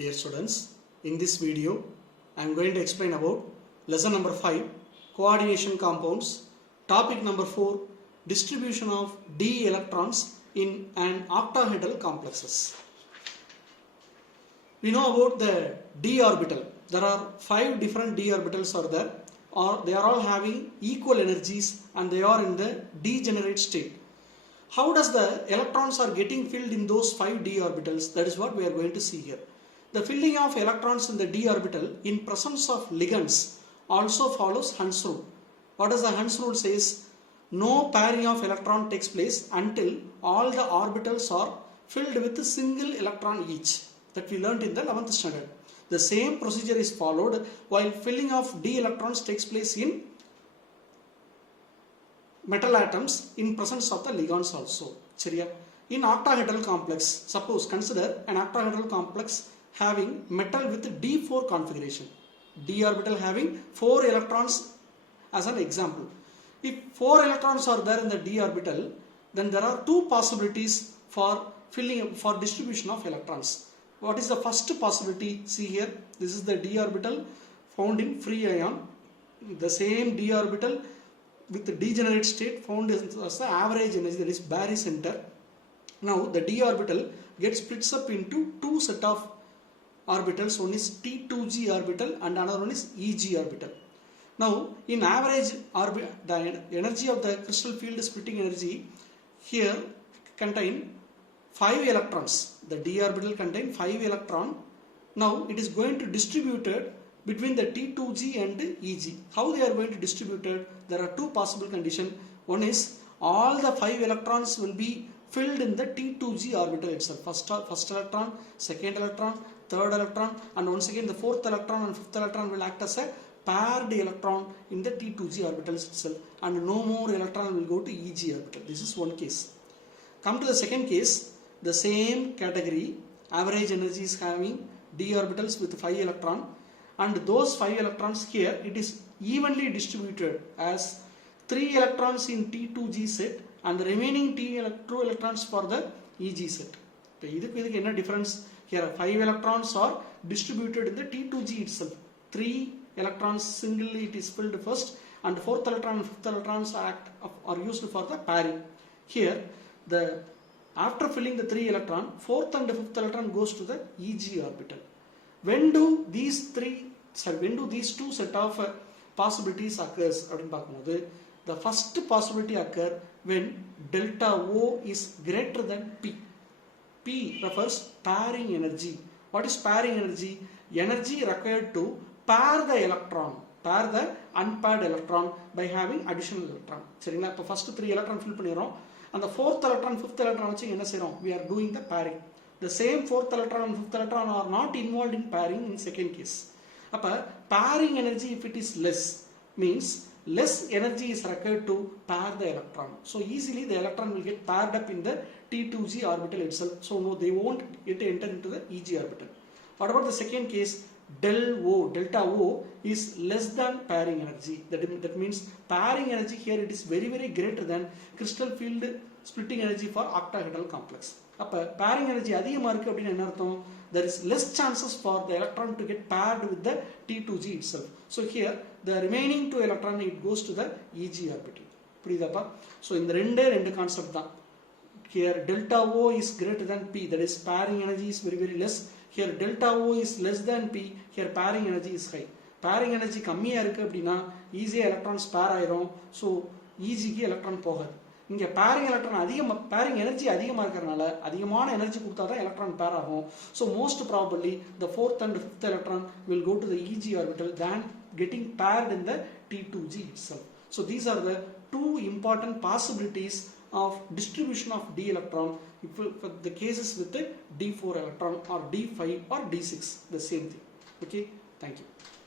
Dear students, in this video I am going to explain about lesson number 5, coordination compounds, topic number 4, distribution of d electrons in an octahedral complexes. We know about the d orbital. There are 5 different d orbitals are there, or they are all having equal energies and they are in the degenerate state. How does the electrons are getting filled in those 5 d orbitals? That is what we are going to see here. The filling of electrons in the d orbital in presence of ligands also follows Hund's rule. What does the Hund's rule says? No pairing of electron takes place until all the orbitals are filled with a single electron each. That we learnt in the 11th standard. The same procedure is followed while filling of d electrons takes place in metal atoms in presence of the ligands also. In octahedral complex, suppose consider an octahedral complex having metal with d4 configuration. D orbital having 4 electrons as an example. If 4 electrons are there in the d orbital, then there are 2 possibilities for distribution of electrons. What is the first possibility? See here, this is the d orbital found in free ion. The same d orbital with the degenerate state found as the average energy, that is barycenter. Now the d orbital gets splits up into 2 set of orbitals. One is T2g orbital and another one is Eg orbital. Now in average the energy of the crystal field splitting energy here contain 5 electrons. The d orbital contain 5 electron. Now it is going to distributed between the T2g and Eg. How they are going to distributed? There are 2 possible conditions. One is all the 5 electrons will be filled in the T2g orbital itself. First electron, second electron, third electron, and once again the 4th electron and 5th electron will act as a paired electron in the T2g orbital itself, and no more electron will go to Eg orbital. This is one case. Come to the second case, the same category, average energy is having d orbitals with 5 electron, and those 5 electrons here it is evenly distributed as 3 electrons in T2g set and the remaining 2 electrons for the Eg set. This is difference. Here 5 electrons are distributed in the T2g itself. 3 electrons singly it is filled first, and 4th electron and 5th electrons are used for the pairing. Here after filling the 3 electron, 4th and 5th electron goes to the Eg orbital. When do these 2 set of possibilities occurs? The first possibility occur when delta O is greater than P. P refers pairing energy. What is pairing energy? Energy required to pair the electron, pair the unpaired electron by having additional electron. So first 3 electron fill பண்ணிரோம், and the 4th electron 5th electron வச்சு என்ன செய்றோம்? We are doing the pairing. The same 4th electron and 5th electron are not involved in pairing in second case. அப்ப pairing energy if it is less means less energy is required to pair the electron. So easily the electron will get paired up in the T2g orbital itself. So no, they won't enter into the Eg orbital. What about the second case? Delta O is less than pairing energy. That means pairing energy here it is very greater than crystal field splitting energy for octahedral complex. Pairing energy அதிகமா இருக்கு அப்படினா என்ன அர்த்தம்? There is less chances for the electron to get paired with the T2g itself. So here the remaining 2 electron it goes to the Eg orbital. புரியுதாப்பா? So இந்த ரெண்டு concept தான். Here delta O is greater than P, that is pairing energy is very less. Here delta O is less than P, here pairing energy is high. Pairing energy கம்மியா இருக்கு அப்படினா easy electrons pair ஆயிரும். So Eg க்கு electron போகாது. இங்க pairing electron pairing energy அதிகமா இருக்கறனால அதிகமான எனர்ஜி கொடுத்தா தான் electron pair ஆகும். So most probably the 4th and 5th electron will go to the Eg orbital than getting paired in the T2g itself. So these are the 2 important possibilities of distribution of d electron for the cases with the d4 electron or d5 or d6, the same thing. Okay, thank you.